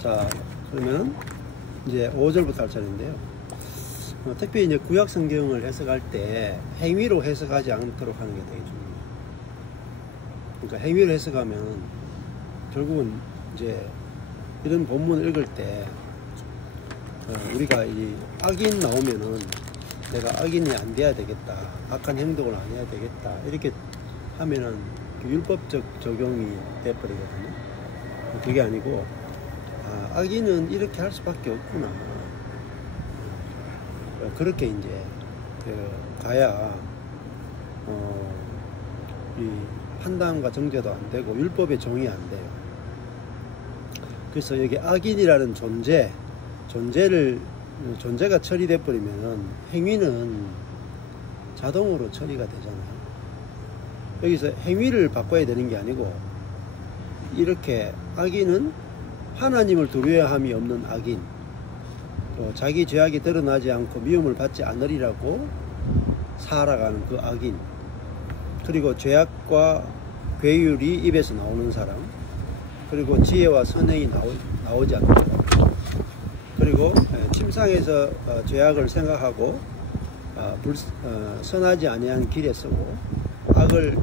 자, 그러면 이제 5절부터 할 차례인데요. 특별히 이제 구약 성경을 해석할 때 행위로 해석하지 않도록 하는 게 되게 중요해요. 그러니까 행위로 해석하면 결국은 이제 이런 본문을 읽을 때 우리가 이 악인 나오면은 내가 악인이 안 돼야 되겠다, 악한 행동을 안 해야 되겠다, 이렇게 하면은 율법적 적용이 돼버리거든요. 그게 아니고 악인은 이렇게 할 수밖에 없구나, 그렇게 이제 가야 이 판단과 정죄도 안 되고 율법의 종이 안 돼요. 그래서 여기 악인이라는 존재가 처리돼 버리면은 행위는 자동으로 처리가 되잖아요. 여기서 행위를 바꿔야 되는 게 아니고, 이렇게 악인은 하나님을 두려워함이 없는 악인, 또 자기 죄악이 드러나지 않고 미움을 받지 않으리라고 살아가는 그 악인, 그리고 죄악과 괴율이 입에서 나오는 사람, 그리고 지혜와 선행이 나오지 않는 사람, 그리고 침상에서 죄악을 생각하고 선하지 아니한 길에 서고 악을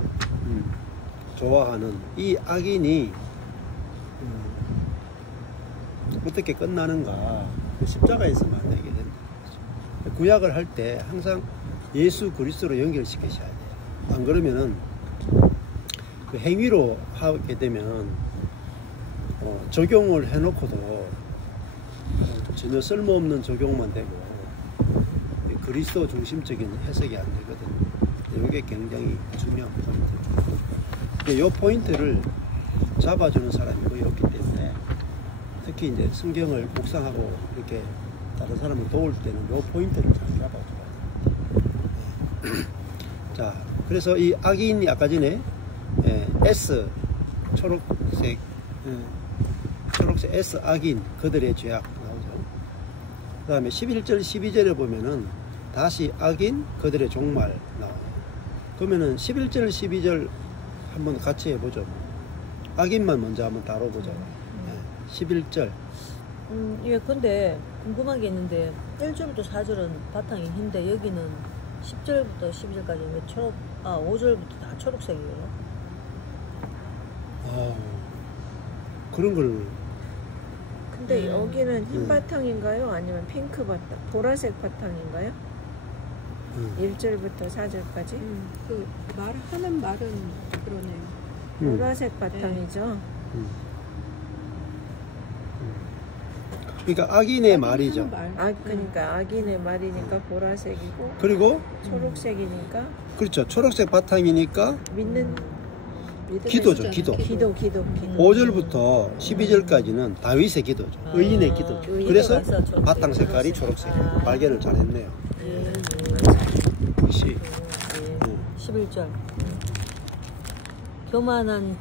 좋아하는 이 악인이 어떻게 끝나는가? 십자가에서 만나게 된다. 구약을 할 때 항상 예수 그리스도로 연결시키셔야 돼요. 안 그러면은 그 행위로 하게 되면 적용을 해놓고도 전혀 쓸모없는 적용만 되고 그리스도 중심적인 해석이 안 되거든요. 이게 굉장히 중요한 포인트죠. 이 포인트를 잡아주는 사람이 거의 없기 때문에, 특히 이제 성경을 묵상하고 이렇게 다른 사람을 도울 때는 이 포인트를 잘 잡아줘야 돼요. 자, 그래서 이 악인이 아까 전에 S 초록색 S 악인, 그들의 죄악 나오죠. 그 다음에 11절 12절에 보면은 다시 악인, 그들의 종말 나와요. 그러면은 11절 12절 한번 같이 해보죠. 악인만 먼저 한번 다뤄보죠. 11절. 예, 근데 궁금한 게 있는데 1절부터 4절은 바탕이 흰데 여기는 10절부터 12절까지 왜 5절부터 다 초록색이에요? 그런 걸. 근데 여기는 흰 바탕인가요? 아니면 핑크 바탕, 보라색 바탕인가요? 1절부터 4절까지? 그 말하는 말은 그러네요. 보라색 바탕이죠. 그러니까 악인의 말이죠. 그러니까 악인의 말이니까 보라색이고, 그리고 초록색이니까, 그렇죠. 초록색 바탕이니까 믿는 기도죠. 기도. 5절부터 12절까지는 다윗의 기도죠. 의인의 기도죠. 그래서 바탕 색깔이 초록색이에요. 발견을 잘했네요. 11절. 교만한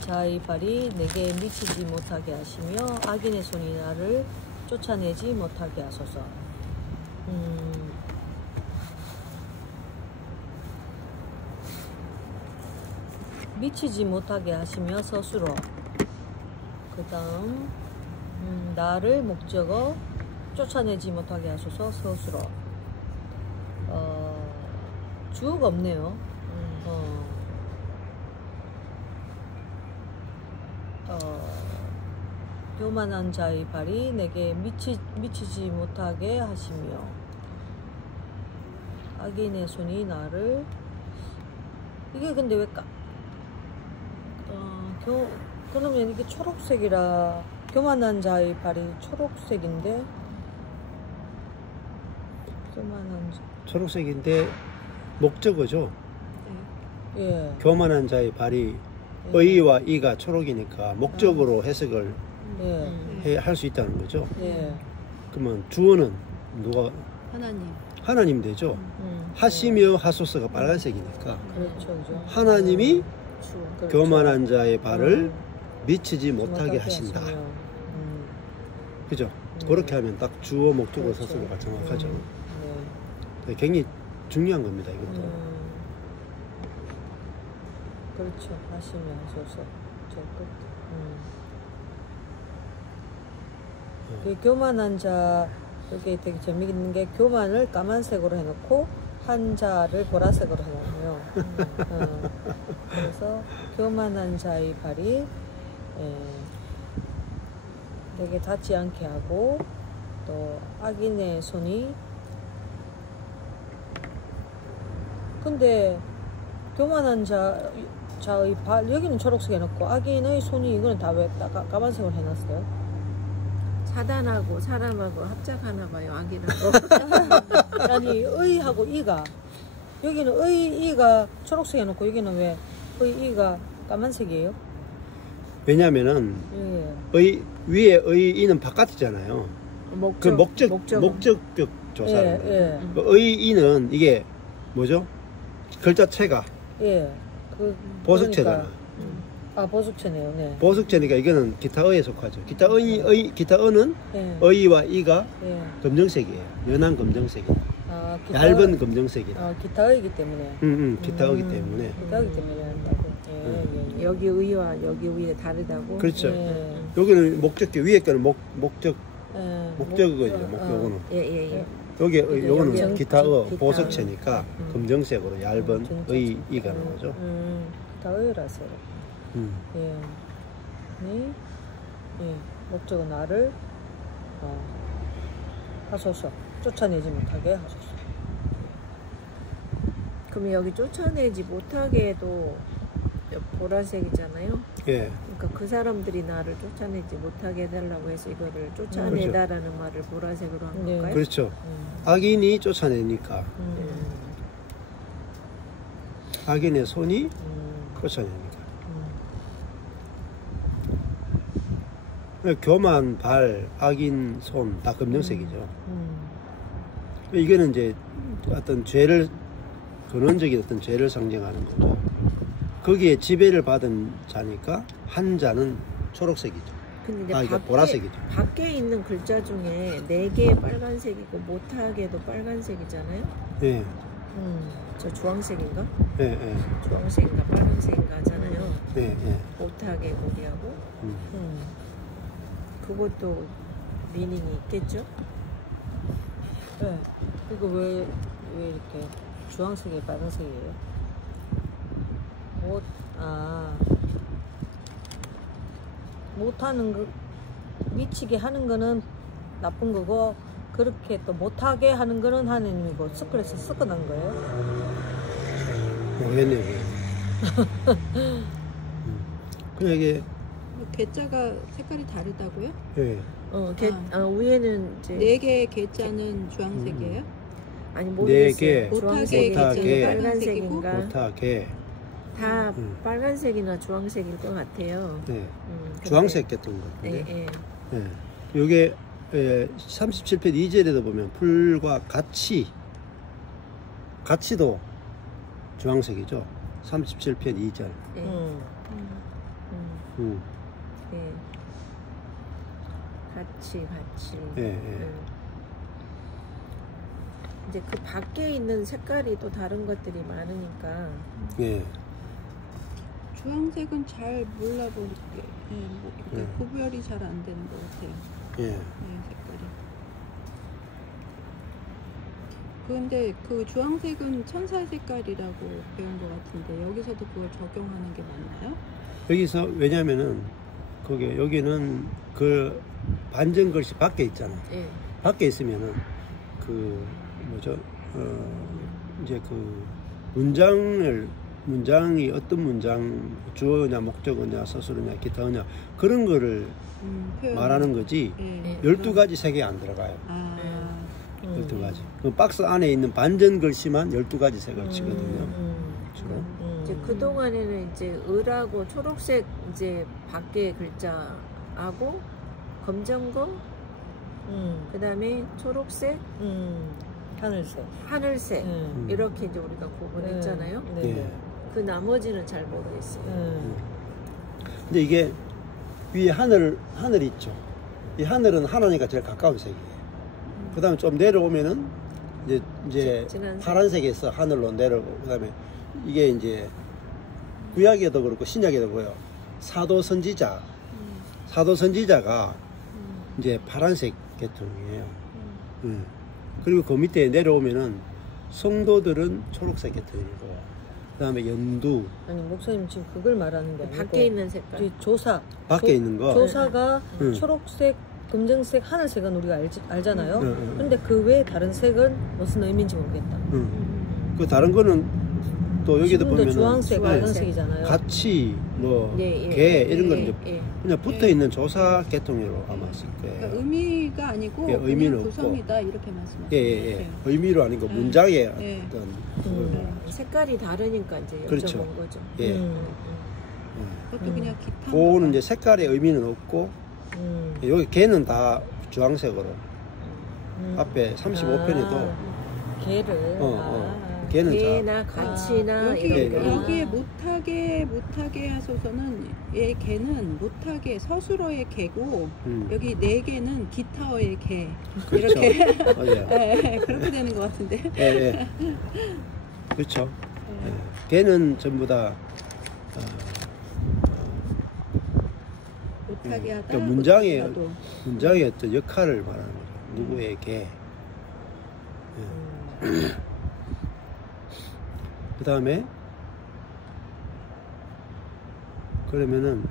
자의 발이 내게 미치지 못하게 하시며 악인의 손이 나를 쫓아내지 못하게 하소서. 미치지 못하게 하시며 스스로. 그 다음 나를 목적어 쫓아내지 못하게 하소서 스스로. 주어가 없네요. 교만한 자의 발이 내게 미치지 못하게 하시며 악인의 손이 나를. 이게 근데 왜 그러면 이게 초록색이라 교만한 자의 발이 초록색인데, 초록색인데 목적어죠. 예. 교만한 자의 발이 의와 이가 초록이니까 목적으로 해석을 할 수 있다는 거죠. 그러면 주어는 누가? 하나님 되죠. 하시며 하소서가 빨간색이니까 그렇죠. 하나님이 교만한 자의 발을 미치지 못하게 하신다. 그죠? 그렇게 하면 딱 주어 목적어 서술가 정확하죠. 굉장히 중요한 겁니다, 이것도. 그렇죠. 하시며 하소서. 저 끝. 그 교만한 자, 여기 되게 재미있는 게 교만을 까만색으로 해놓고 한자를 보라색으로 해놨네요. 그래서 교만한 자의 발이 되게 닿지 않게 하고 또 악인의 손이 근데 교만한 자의 발 여기는 초록색 해놓고 악인의 손이 이거는 다 왜 까만색으로 해놨어요? 사단하고 사람하고 합작하나 봐요. 악이라고. 아니 의하고 이가 여기는 이가 초록색 해놓고 여기는 왜 이가 까만색이에요? 왜냐면은 예. 위에 이는 바깥이잖아요. 그 목적격 조사는 예. 이는 이게 뭐죠? 글자체가 예. 보석체잖아. 그러니까, 아 보석체네요. 네. 보석체니까 이거는 기타 어에 속하죠. 기타 어는 예. 의와 이가 예. 검정색이에요. 연한 검정색이에요. 아, 얇은 검정색이다. 기타의이기 때문에. 기타어기 때문에. 기타의기 때문에 한다고. 예. 여기 의와 여기 의에 다르다고. 그렇죠. 예. 여기는 목적격 위에 거는 목적어죠. 어. 요거는. 예. 요거는 기타어 기타. 보석체니까 검정색으로 얇은 이가 나오죠. 기타의라서. 예. 네. 예. 목적은 나를 하소서. 쫓아내지 못하게 하소서. 그럼 여기 쫓아내지 못하게 해도 보라색이잖아요. 예. 그러니까 그 사람들이 나를 쫓아내지 못하게 해달라고 해서 이거를 쫓아내다라는 말을 보라색으로 한 네. 건가요? 그렇죠. 악인이 쫓아내니까 악인의 손이 쫓아내니까. 교만 발, 악인 손 다 검정색이죠. 이거는 이제 어떤 죄를 근원적인 어떤 죄를 상징하는 거죠. 거기에 지배를 받은 자니까 한 자는 초록색이죠. 근데 이제 보라색이죠. 밖에 있는 글자 중에 4개 빨간색이고 못하게도 빨간색이잖아요. 예. 저 주황색인가? 예. 주황색인가 빨간색인가 하잖아요. 예. 못하게 고리하고 그것도 미닝이 있겠죠? 네. 이거 왜 이렇게 주황색이 빨간색이에요? 못하는 거, 미치게 하는 거는 나쁜 거고, 그렇게 또 못하게 하는 거는 하느님이고, 스크래서 섞어놓은 거예요? 모르겠네요. 그냥 이게 개자가 색깔이 다르다고요? 예. 위에는 이제 4개의 개자는 주황색이에요? 아니 모르겠어요. 4개, 주황색이 못하게, 빨간색인가? 못하게 다 빨간색이나 주황색일 것 같아요. 네. 주황색 같은 것 같은데. 예. 네. 요게 37편 2절에도 보면 풀과 같이도 주황색이죠. 37편 2절. 예. 같이. 예. 이제 그 밖에 있는 색깔이 또 다른 것들이 많으니까. 예. 주황색은 잘 몰라보니까 그러니까 구별이 잘 안 되는 것 같아요. 예. 색깔이. 그런데 그 주황색은 천사 색깔이라고 배운 것 같은데 여기서도 그걸 적용하는 게 맞나요? 여기서 왜냐면은 여기는 그 반전 글씨 밖에 있잖아. 예. 밖에 있으면은 이제 그 문장이 어떤 문장, 주어냐 목적어냐 서술어냐 기타어냐 그런 거를 말하는 거지. 예. 12가지 색이 안 들어가요. 12가지. 그 박스 안에 있는 반전 글씨만 12가지 색을 치거든요. 주로. 이제 그 동안에는 이제 을하고 초록색 이제 밖에 글자하고 검정고, 그다음에 초록색, 하늘색 이렇게 이제 우리가 구분했잖아요. 네. 그 나머지는 잘 모르겠어요. 근데 이게 위에 하늘이 있죠. 이 하늘은 하나님과 제일 가까운 색이에요. 그 다음에 좀 내려오면은 이제 파란색에서 하늘로 내려오고, 그 다음에 이게 이제 구약에도 그렇고 신약에도 그래요. 사도 선지자가 이제 파란색 계통이에요. 그리고 그 밑에 내려오면은 성도들은 초록색 계통이고, 그 다음에 연두. 아니 목사님 지금 그걸 말하는 게 아니고 밖에 있는 색깔. 이 조사. 밖에 있는 거. 조사가 초록색, 금정색, 하늘색은 우리가 알잖아요. 근데 그 외에 다른 색은 무슨 의미인지 모르겠다. 그 다른 거는 또 여기도 지금도 보면은 주황색, 빨간색이잖아요. 같이 뭐 예, 개 예, 이런 건 예, 이제 예. 그냥 붙어 있는 조사 계통으로 아마 있을 거예요. 그러니까 의미가 아니고 예, 의미는 그냥 없고. 구성이다 이렇게 말씀하시는 예. 거예요. 의미로 아니고 예. 문장의 예. 어떤 색깔이 다르니까 이제 여쭤본 그렇죠. 거죠. 예. 그것도 그냥 기타. 그거는 이제 색깔의 의미는 없고 여기 개는 다 주황색으로 앞에 35편에도 개를 개는 개나 같이나 이런 거. 여기에 못하게 하소서는 얘 개는 못하게 서술어의 개고 여기 네 개는 기타어의 개. 그렇죠. 이렇게 예. 그렇게 되는 것 같은데. 예. 그렇죠. 예. 개는 전부 다 못하게 하다. 그러니까 문장의 어떤 역할을 말하는 거죠. 누구의 개. 그 다음에 그러면은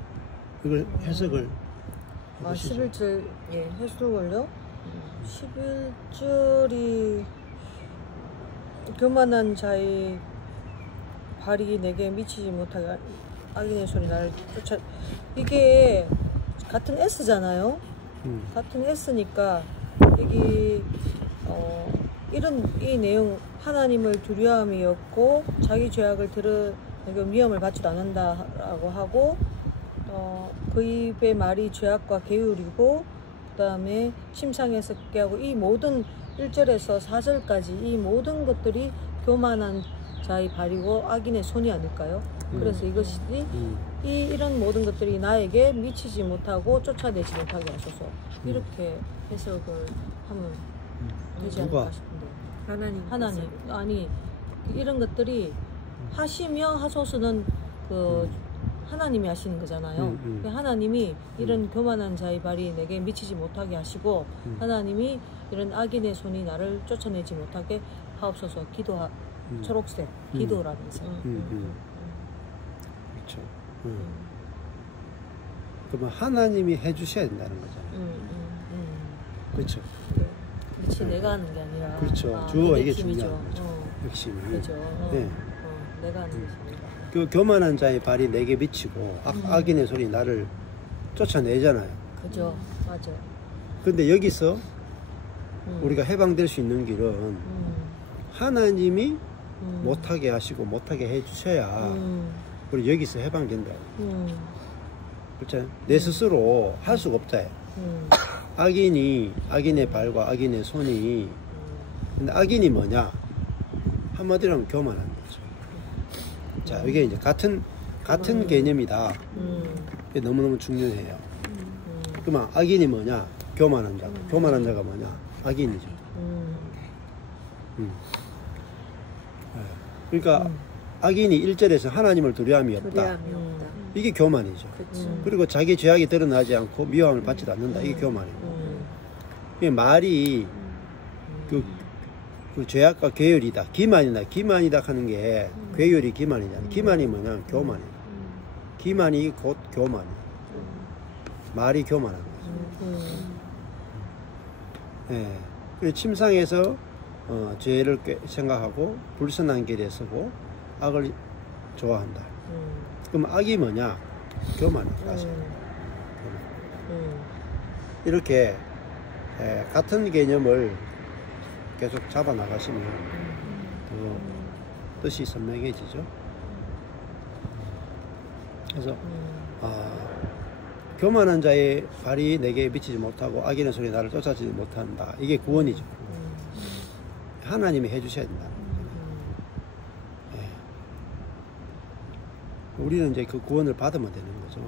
이걸 해석을 해보시죠. 11절 해석을요? 11절이 교만한 자의 발이 내게 미치지 못하게 악인의 손이 나를 쫓아. 이게 같은 S잖아요. 같은 S니까 여기 이 내용 하나님을 두려움이었고 자기 죄악을 드러내고 위험을 받지도 않는다라고 하고 그 입의 말이 죄악과 계율이고 그 다음에 침상에서 깨하고 이 모든 1절에서 4절까지 이 모든 것들이 교만한 자의 발이고 악인의 손이 아닐까요? 그래서 이것이 이런 모든 것들이 나에게 미치지 못하고 쫓아내지 못하게 하소서 이렇게 해석을 하면 되지 않을까 싶은데 하나님 아니 이런 것들이 하시며 하소서는 그 하나님이 하시는 거잖아요. 하나님이 이런 교만한 자의 발이 내게 미치지 못하게 하시고 하나님이 이런 악인의 손이 나를 쫓아내지 못하게 하옵소서 초록색 기도라면서 그렇죠. 그러면 하나님이 해주셔야 된다는 거잖아요. 그렇죠. 그렇지 내가 하는 게 아니라 그렇죠. 주어가 이게 핵심이죠. 중요한 거죠. 핵심이. 그렇죠. 네. 내가 하는 것입니다. 그 교만한 자의 발이 내게 미치고 악인의 손이 나를 쫓아내잖아요. 그죠. 맞아. 근데 여기서 우리가 해방될 수 있는 길은 하나님이 못하게 하시고 못하게 해주셔야 우리 여기서 해방된다. 그렇잖아요. 내 스스로 할 수가 없잖아요. 악인의 발과 악인의 손이 근데 악인이 뭐냐? 한마디로 하면 교만한 거죠. 자, 이게 이제 같은 개념이다. 이게 너무너무 중요해요. 그러면 악인이 뭐냐? 교만한 자가. 교만한 자가 뭐냐? 악인이죠. 그러니까 악인이 1절에서 하나님을 두려움이 없다. 이게 교만이죠. 그리고 자기 죄악이 드러나지 않고 미워함을 받지도 않는다. 이게 교만이고. 이게 말이 그 죄악과 계율이다. 기만이다 하는 게 괴율이 기만이잖아. 기만이 뭐냐? 교만이에요. 기만이 곧 교만이에요. 말이 교만한 거죠. 예. 그래서 침상에서 죄를 생각하고 불선한 길에 서고 악을 좋아한다. 그럼 악이 뭐냐? 교만이에요. 사실. 이렇게 같은 개념을 계속 잡아 나가시면 더 뜻이 선명해지죠. 그래서 교만한 자의 발이 내게 미치지 못하고 악인의 손이 나를 쫓아지지 못한다. 이게 구원이죠. 하나님이 해주셔야 된다. 우리는 이제 그 구원을 받으면 되는 거죠.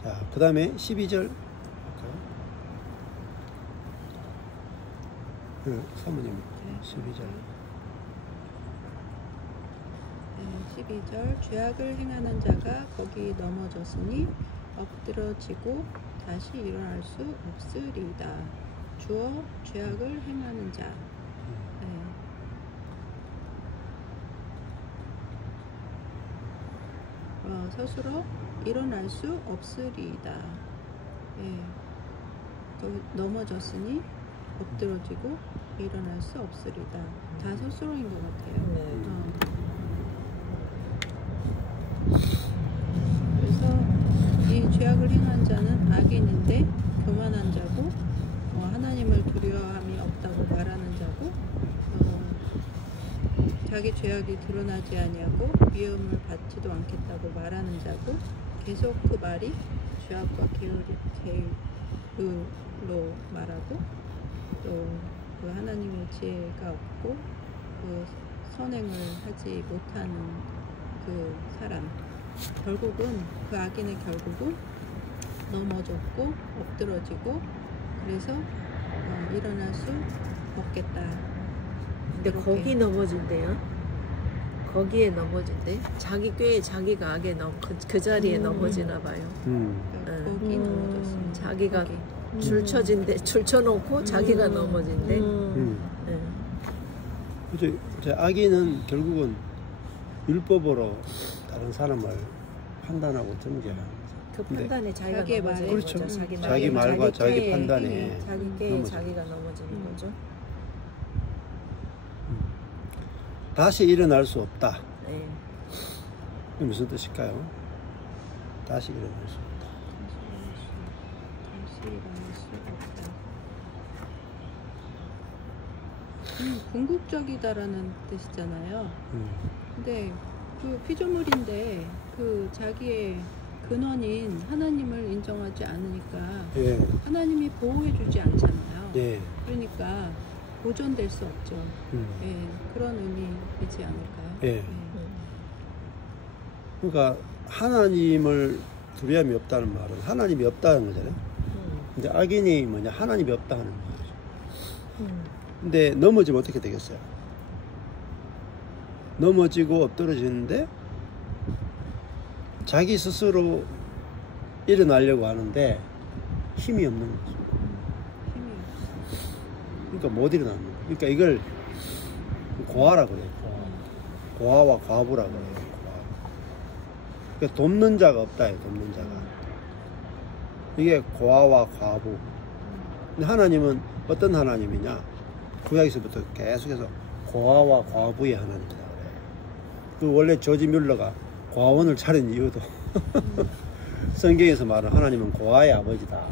자, 그 다음에 12절 사모님 12절 12절 죄악을 행하는 자가 거기 넘어졌으니 엎드러지고 다시 일어날 수 없으리다. 주어 죄악을 행하는 자. 스스로 일어날 수 없으리다. 거기 넘어졌으니 엎드러지고 일어날 수 없으리다. 다 스스로인 것 같아요. 그래서 이 죄악을 행한 자는 악인인데 교만한 자고, 하나님을 두려워함이 없다고 말하는 자고, 자기 죄악이 드러나지 아니하고 위험을 받지도 않겠다고 말하는 자고, 계속 그 말이 죄악과 게으로 말하고, 또 그 하나님의 지혜가 없고 그 선행을 하지 못하는 그 사람, 결국은 그 악인의 결국은 넘어졌고 엎드러지고, 그래서 일어날 수 없겠다. 근데 거기 넘어진대요. 거기에 넘어진대. 자기 꾀에 자기가 악에 그 자리에 넘어지나 봐요. 거기 넘어졌습니다. 자기가 거기. 줄쳐놓고 자기가 넘어진대. 그죠. 악인은 결국은 율법으로 다른 사람을 판단하고 점지하는 그 판단에 자기가 자기의 넘어지는 말. 거죠. 거죠. 자기 말과 자기 꾀에, 판단에 자기 꾀에 넘어져. 자기가 넘어지는 거죠. 다시 일어날 수 없다. 네. 이게 무슨 뜻일까요? 다시 일어날 수 없다. 다시 일어날 수 없다. 궁극적이다라는 뜻이잖아요. 근데 그 피조물인데 그 자기의 근원인 하나님을 인정하지 않으니까 예. 하나님이 보호해주지 않잖아요. 예. 그러니까 보존될 수 없죠. 그런 의미이지 않을까요? 예. 그러니까 하나님을 두려움이 없다는 말은 하나님이 없다는 거잖아요. 근데 악인이 뭐냐, 하나님이 없다는 말이죠. 근데 넘어지면 어떻게 되겠어요? 넘어지고 엎드러지는데 자기 스스로 일어나려고 하는데 힘이 없는 거죠. 힘이 없어. 그러니까 못 일어나는 거예요. 그러니까 이걸 고아라고 그래요. 고아와 과부라고 해요. 고아. 그러니까 돕는 자가 없다. 돕는 자가. 이게 고아와 과부. 근데 하나님은 어떤 하나님이냐? 구약에서부터 계속해서 고아와 과부의 하나님이다 그래요. 그 원래 조지 뮬러가 고아원을 차린 이유도 성경에서 말하는 하나님은 고아의 아버지다.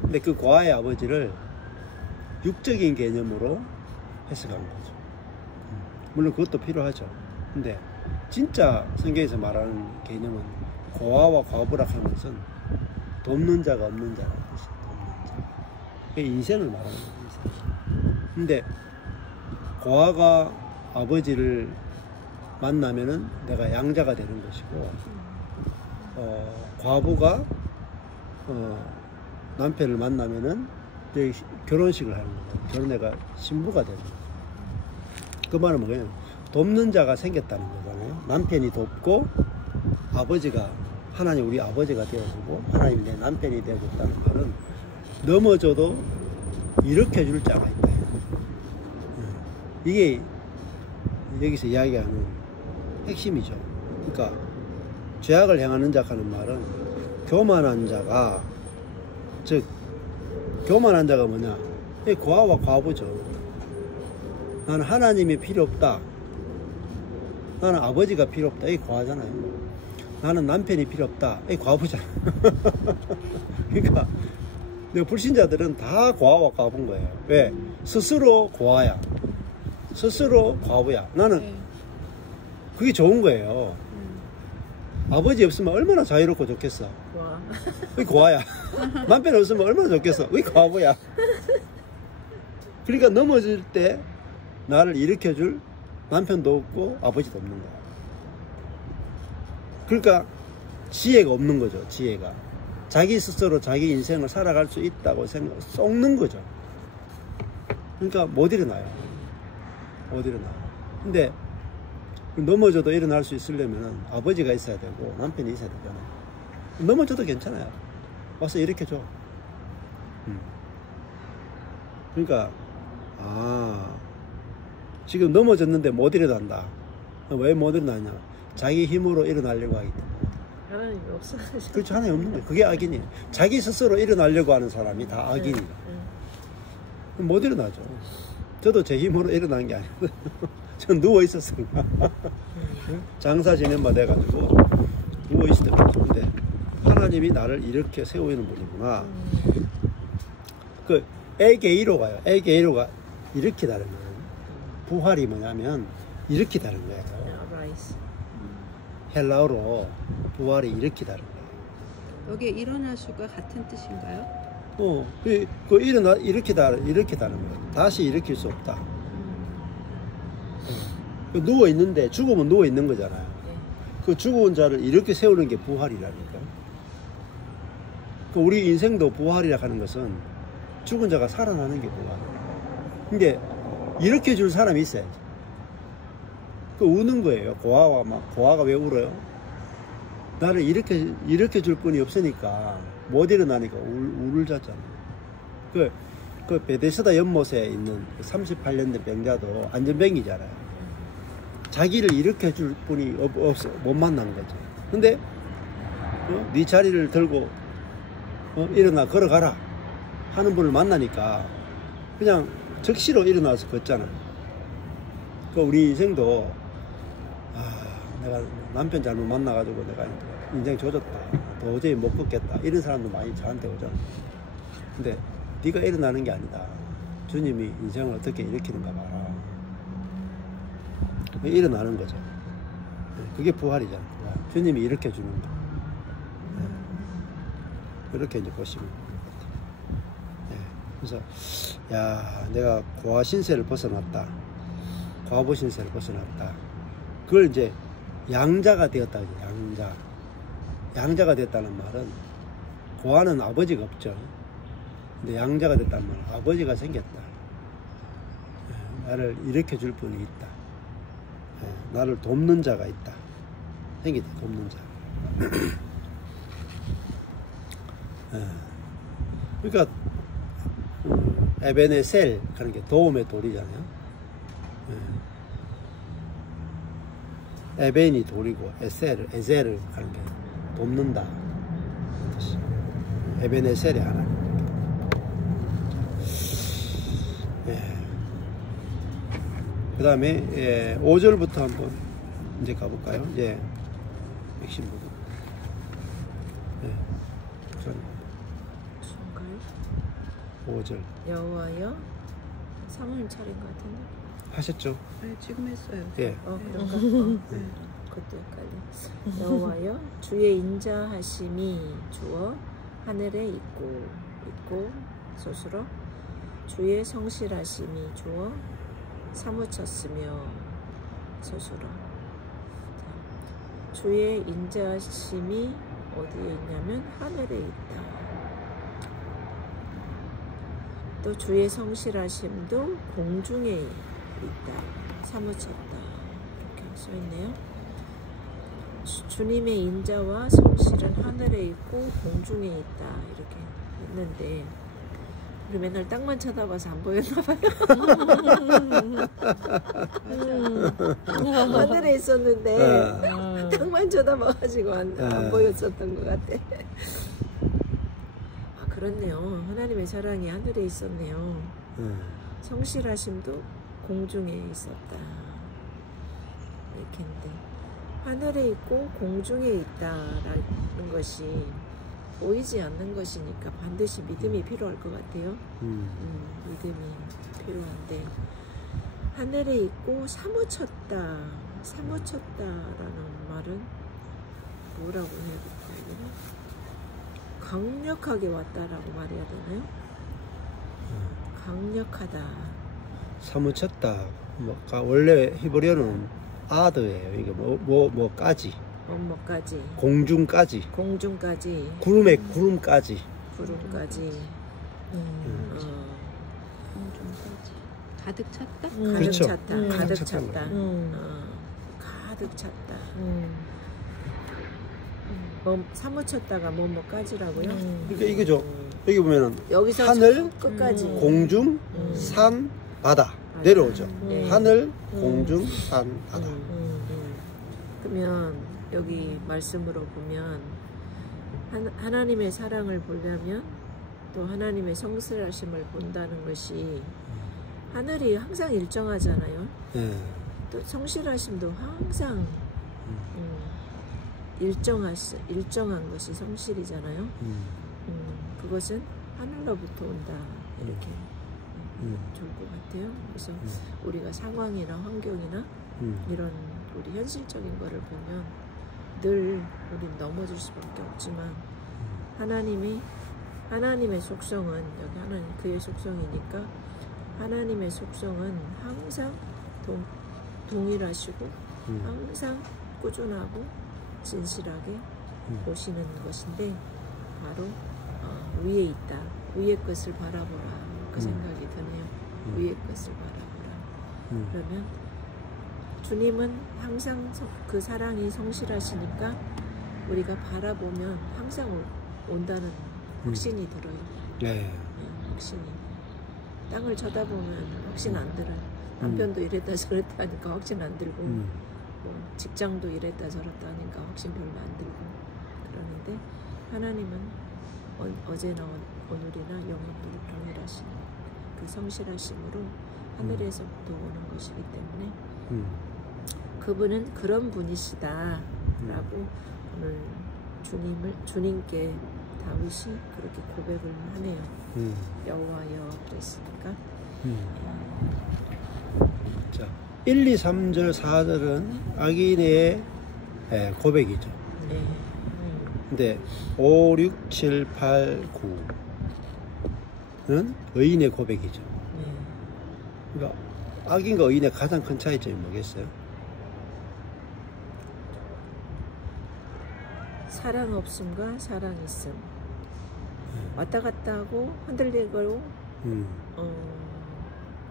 근데 그 고아의 아버지를 육적인 개념으로 해석한 거죠. 물론 그것도 필요하죠. 근데 진짜 성경에서 말하는 개념은 고아와 과부라 하는 것은 돕는 자가 없는 자라는 뜻이에요. 돕는 자. 그게 인생을 말하는 거예요. 인생. 근데 고아가 아버지를 만나면은 내가 양자가 되는 것이고, 과부가 남편을 만나면은 이제 결혼식을 하는 거예요. 결혼해가 신부가 되는 거예요. 그 말은 뭐예요? 돕는 자가 생겼다는 거잖아요. 남편이 돕고 아버지가, 하나님 우리 아버지가 되어주고 하나님 내 남편이 되어줬다는 말은 넘어져도 일으켜 줄 자가 있다. 이게 여기서 이야기하는 핵심이죠. 그러니까 죄악을 행하는 자 하는 말은 교만한 자가, 즉 교만한 자가 뭐냐? 이 고아와 과부죠. 나는 하나님이 필요 없다. 나는 아버지가 필요 없다. 이게 고아잖아요. 나는 남편이 필요 없다. 이게 과부잖아. 그러니까 불신자들은 다 고아와 과부인 거예요. 왜? 스스로 고아야. 스스로 과부야. 나는 그게 좋은 거예요. 아버지 없으면 얼마나 자유롭고 좋겠어. 그게 고아야. 남편 없으면 얼마나 좋겠어. 그게 과부야. 그러니까 넘어질 때 나를 일으켜줄 남편도 없고 아버지도 없는 거야. 그러니까 지혜가 없는 거죠. 지혜가. 자기 스스로 자기 인생을 살아갈 수 있다고 썩는 거죠. 그러니까 못 일어나요. 못 일어나요. 근데 넘어져도 일어날 수 있으려면 아버지가 있어야 되고 남편이 있어야 되잖아요. 넘어져도 괜찮아요. 와서 일으켜 줘. 그러니까 지금 넘어졌는데 못 일어난다. 왜 못 일어나냐? 자기 힘으로 일어나려고 하기 때문에. 하나님이 없어. 그렇죠. 하나님 없는 거예요. 그게 악인이에요. 자기 스스로 일어나려고 하는 사람이 다 악인이다. 못 일어나죠. 저도 제 힘으로 일어난 게 아니고 전 누워 있었어요. 장사 지낸바 돼가지고 누워 있었던 건데 하나님이 나를 이렇게 세우는 분이구나. 그 에게이로 가요. 에게이로가 일으키다는 거예요. 부활이 뭐냐면 일으키다는 거예요. 헬라어로 부활이 일으키다는 거예요. 여기에 일어날 수가 같은 뜻인가요? 일으키다는 거예요. 다시 일으킬 수 없다. 누워 있는데 죽으면 누워 있는 거잖아요. 그 죽은 자를 이렇게 세우는 게 부활이라니까. 우리 인생도 부활이라 하는 것은 죽은 자가 살아나는 게 부활이에요. 근데 일으켜 줄 사람이 있어야지. 우는 거예요. 고아가 왜 울어요? 나를 일으켜 줄 분이 없으니까 못 일어나니까 울을 잤잖아. 그 베데스다 연못에 있는 38년 된 병자도 안전병이잖아요. 자기를 일으켜 줄 분이 없어 못 만난 거죠. 근데 네 자리를 들고 일어나 걸어가라 하는 분을 만나니까 그냥 즉시로 일어나서 걷잖아요. 우리 인생도 내가 남편 잘못 만나가지고 내가 인생 조졌다, 도저히 못 걷겠다, 이런 사람도 많이 저한테 오잖아. 근데 네가 일어나는 게 아니다. 주님이 인생을 어떻게 일으키는가 봐라. 일어나는 거죠. 그게 부활이잖아. 주님이 일으켜 주는 거. 그렇게 이제 보시면 그래서 내가 고아 신세를 벗어났다, 과부 신세를 벗어났다. 그걸 이제 양자가 되었다. 양자가 됐다는 말은 고아는 아버지가 없죠. 근데 양자가 됐다는 말은 아버지가 생겼다. 나를 일으켜 줄 분이 있다. 나를 돕는 자가 있다. 생겼다. 돕는 자. 그러니까 에베네셀 하는 게 도움의 돌이잖아요. 에벤이 돌이고 에셀을 하는 게 돕는다. 에베네셀이 하나님. 그 다음에 5절부터 한번 이제 가볼까요? 이제 핵심 부분. 5절. 여호와여, 사모님 차린 것 같은데. 하셨죠? 네, 지금 했어요. 예. 그런가? 그것도 헷갈려. 여호와여, 주의 인자하심이 주어 하늘에 있고 스스로 주의 성실하심이 주어 사무쳤으며 스스로. 주의 인자하심이 어디에 있냐면 하늘에 있다. 또 주의 성실하심도 공중에 있다. 사무쳤다. 이렇게 써있네요. 주님의 인자와 성실은 하늘에 있고 공중에 있다. 이렇게 했는데 우리 맨날 땅만 쳐다봐서 안 보였나봐요. 하늘에 있었는데 땅만 쳐다봐가지고 안 보였었던 것 같아. 그렇네요. 하나님의 사랑이 하늘에 있었네요. 성실하심도 공중에 있었다. 이렇게인데 하늘에 있고 공중에 있다라는 것이 보이지 않는 것이니까 반드시 믿음이 필요할 것 같아요. 믿음이 필요한데 하늘에 있고 사무쳤다라는 말은 뭐라고 해야 될까요? 강력하게 왔다라고 말해야 되나요? 강력하다. 사무쳤다. 원래 히브리어는 아드예요. 이게 뭐까지. 뭐까지. 공중까지. 구름까지. 구름까지. 공중까지. 가득 찼다? 그렇죠. 가득 찼다. 가득 찼다. 사무쳤다가 뭐뭐 까지라고요? 그러니까 이거죠. 여기 보면은 여기서 하늘, 끝까지 공중, 산, 바다 내려오죠. 하늘, 공중, 산, 바다. 그러면 여기 말씀으로 보면 하나님의 사랑을 보려면 또 하나님의 성실하심을 본다는 것이 하늘이 항상 일정하잖아요. 예. 또 성실하심도 항상 일정한 것이 성실이잖아요. 그것은 하늘로부터 온다 이렇게 좋을 것 같아요. 그래서 우리가 상황이나 환경이나 이런 우리 현실적인 거를 보면 늘 우린 넘어질 수밖에 없지만 하나님의 속성은 여기 하나님 그의 속성이니까 하나님의 속성은 항상 동일하시고 항상 꾸준하고 진실하게 보시는 것인데 바로 위에 있다. 위의 것을 바라보라. 그 생각이 드네요. 위의 것을 바라보라. 그러면 주님은 항상 그 사랑이 성실하시니까 우리가 바라보면 항상 온다는 확신이 들어요. 네. 확신이. 땅을 쳐다보면 확신 안 들어요. 남편도 이랬다 저랬다 하니까 확신 안 들고 뭐 직장도 이랬다 저랬다 하니까 확신 별로 안 들고 그러는데 하나님은 어제나 오늘이나 영원토록 동일하신 그 성실하심으로 하늘에서부터 오는 것이기 때문에 그분은 그런 분이시다라고 오늘 주님께 다윗이 그렇게 고백을 하네요. 여호와여 그랬으니까. 자, 1, 2, 3절, 4절은 악인의 고백이죠. 네. 근데 5, 6, 7, 8, 9는 의인의 고백이죠. 네. 그러니까 악인과 의인의 가장 큰 차이점이 뭐겠어요? 사랑 없음과 사랑 있음. 왔다 갔다 하고 흔들리고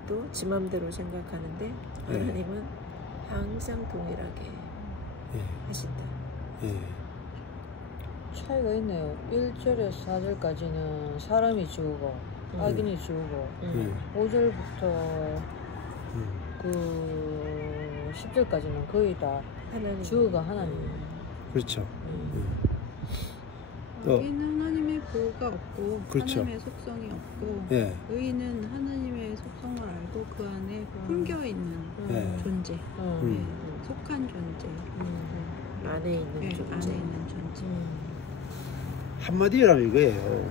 또 지 맘대로 생각하는데 하나님은 항상 동일하게 하신다. 차이가 있네요. 1절에서 4절까지는 사람이 지우고 악인이 지우고 5절부터 그 10절까지는 거의 다 하나님 지우가 하나님. 그렇죠. 악인은 하나님의 보호가 없고 그렇죠. 하나님의 속성이 없고 예. 의인은 하나님의 속성을 알고 그 안에 품겨 있는 존재, 속한 존재, 안에 있는 존재. 안에 있는 존재. 한마디로 하면 이거예요.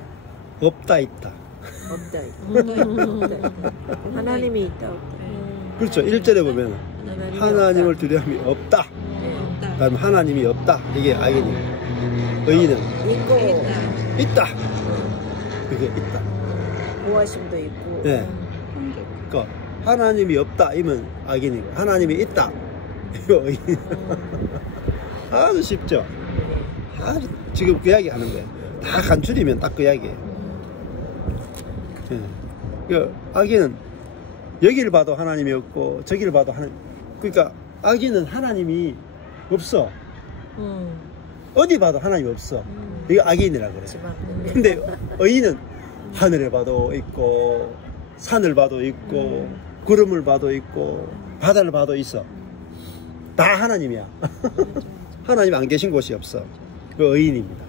없다 있다. 없다. 하나님이 있다 없다. 그렇죠. 1절에 보면 하나님을 두려움이 없다. 그다음 하나님이 없다. 이게 악인이에요. 의인은 있고 있다. 그게 있다. 보호하심도 있고. 네. 그러니까 하나님이 없다 이면 악인이고 하나님이 있다 이거 의인. 아주 쉽죠. 아주 지금 그 이야기 하는 거예요. 다 간추리면 딱 그 이야기예요. 네. 그러니까 악인은 여기를 봐도 하나님이 없고 저기를 봐도 하나님. 그러니까 악인은 하나님이 없어. 어디 봐도 하나님이 없어. 이거 악인이라고 그래요. 근데 의인은 하늘에 봐도 있고 산을 봐도 있고 구름을 봐도 있고 바다를 봐도 있어. 다 하나님이야. 하나님 안 계신 곳이 없어. 그 의인입니다.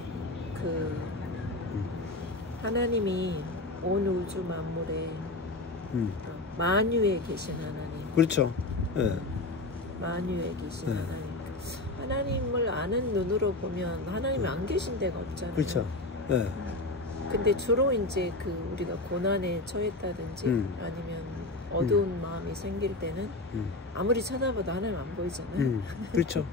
그 하나님이 온 우주 만물에 만유에 계신 하나님. 그렇죠. 네. 만유에 계신 하나님. 하나님을 아는 눈으로 보면 하나님이 안 계신 데가 없잖아요. 그렇죠. 네. 근데 주로 이제 그 우리가 고난에 처했다든지 아니면 어두운 마음이 생길 때는 아무리 쳐다봐도 하나님 안 보이잖아요. 그렇죠.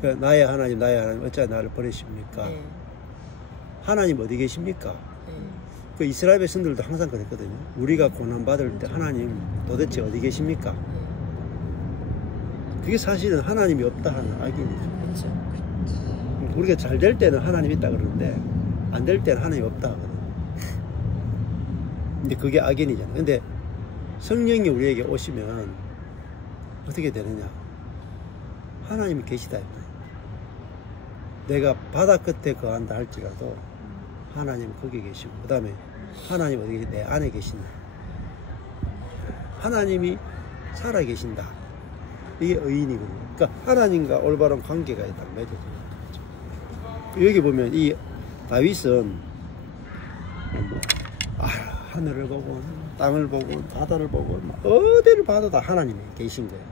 그러니까 나의 하나님 어찌 나를 버리십니까? 네. 하나님 어디 계십니까? 네. 그 이스라엘 백성들도 항상 그랬거든요. 우리가 고난 받을 때 하나님 도대체 어디 계십니까? 그게 사실은 하나님이 없다 하는 악인이죠. 그렇죠. 우리가 잘 될 때는 하나님 있다 그러는데 안 될 때는 하나님 없다 하거든. 근데 그게 악인이잖아. 근데 성령이 우리에게 오시면 어떻게 되느냐? 하나님이 계시다. 내가 바다 끝에 거한다 할지라도 하나님 거기 계시고, 그 다음에 하나님 어디 내 안에 계신다. 하나님이 살아 계신다. 이게 의인이거든요. 그러니까 하나님과 올바른 관계가 딱 맺어지는 거죠. 여기 보면 이 다윗은 하늘을 보고 땅을 보고 바다를 보고 어디를 봐도 다 하나님이 계신 거예요.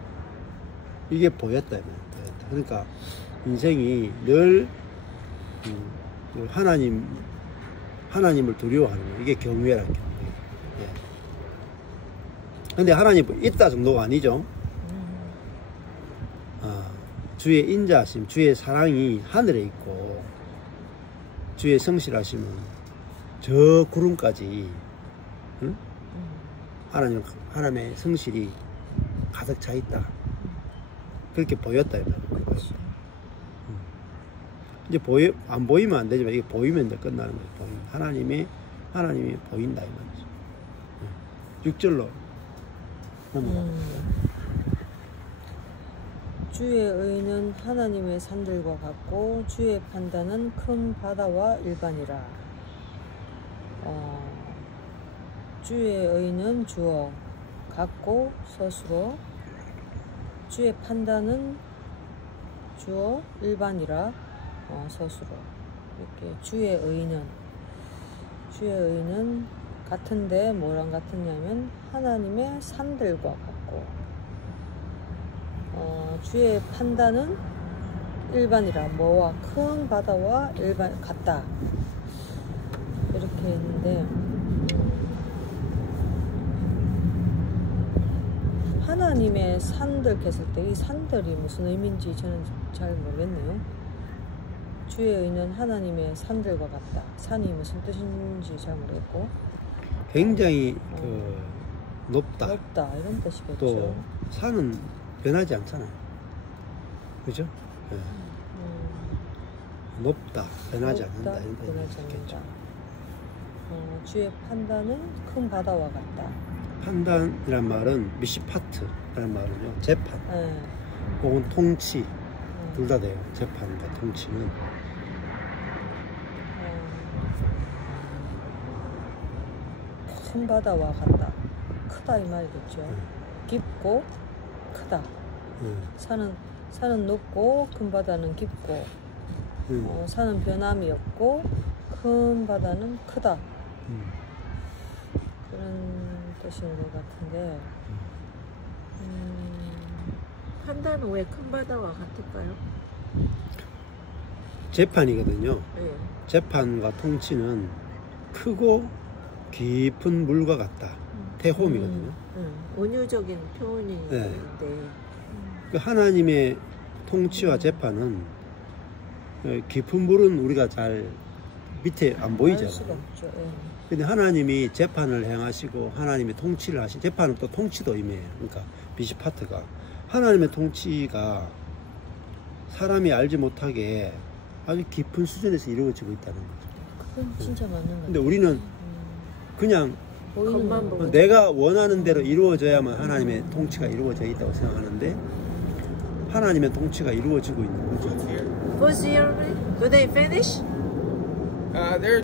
이게 보였다. 그러니까 인생이 늘 하나님을 두려워하는 거예요. 이게 경외라는 게. 예. 근데 하나님 있다 정도가 아니죠. 주의 인자하심, 주의 사랑이 하늘에 있고, 주의 성실하심은 저 구름까지, 응? 하나님의 성실이 가득 차 있다. 그렇게 보였다. 이제 안 보이면 안 되지만, 이게 보이면 이제 끝나는 거예요. 하나님이 보인다. 이 말이죠. 6절로 넘어갑니다. 주의 의는 하나님의 산들과 같고 주의 판단은 큰 바다와 일반이라. 주의 의는 주어 같고 서술어, 주의 판단은 주어 일반이라. 서술어. 이렇게 주의 의는 같은데 뭐랑 같으냐면 하나님의 산들과 같고, 주의 판단은 일반이라. 뭐와 큰 바다와 일반 같다. 이렇게 했는데, 하나님의 산들 했을 때 이 산들이 무슨 의미인지 저는 잘 모르겠네요. 주의 의는 하나님의 산들과 같다. 산이 무슨 뜻인지 잘 모르겠고, 굉장히 높다 이런 뜻이겠죠. 또 산은 변하지 않잖아요. 그죠? 네. 높다, 변하지 않는다. 이런 뜻이겠죠. 주의 판단은 큰 바다와 같다. 판단이란 말은 미시파트라는 말은요, 재판, 혹은 통치, 둘 다 돼요. 재판과 통치는. 큰 바다와 같다. 크다 이 말이겠죠. 깊고 크다. 산은 높고 큰 바다는 깊고, 산은 변함이 없고 큰 바다는 크다. 그런 뜻인 것 같은데, 판단은 왜 큰 바다와 같을까요? 재판이거든요. 네. 재판과 통치는 크고 깊은 물과 같다. 태홈이거든요. 은유적인 표현인데, 네. 그 하나님의 통치와 재판은 깊은 물은 우리가 잘 밑에 안 보이잖아요. 수가 없죠. 근데 하나님이 재판을 행하시고 하나님이 통치를 하시, 재판은 또 통치도 의미해요. 그러니까 비시파트가 하나님의 통치가 사람이 알지 못하게 아주 깊은 수준에서 이루어지고 있다는 거죠. 그건 진짜 맞는 것 같아요. 근데 우리는 그냥 겉만 보고 내가 원하는 대로 이루어져야만 하나님의 통치가 이루어져 있다고 생각하는데, 하나님의 통치가 이루어지고 있는 거죠. Was here? Do they finish? They're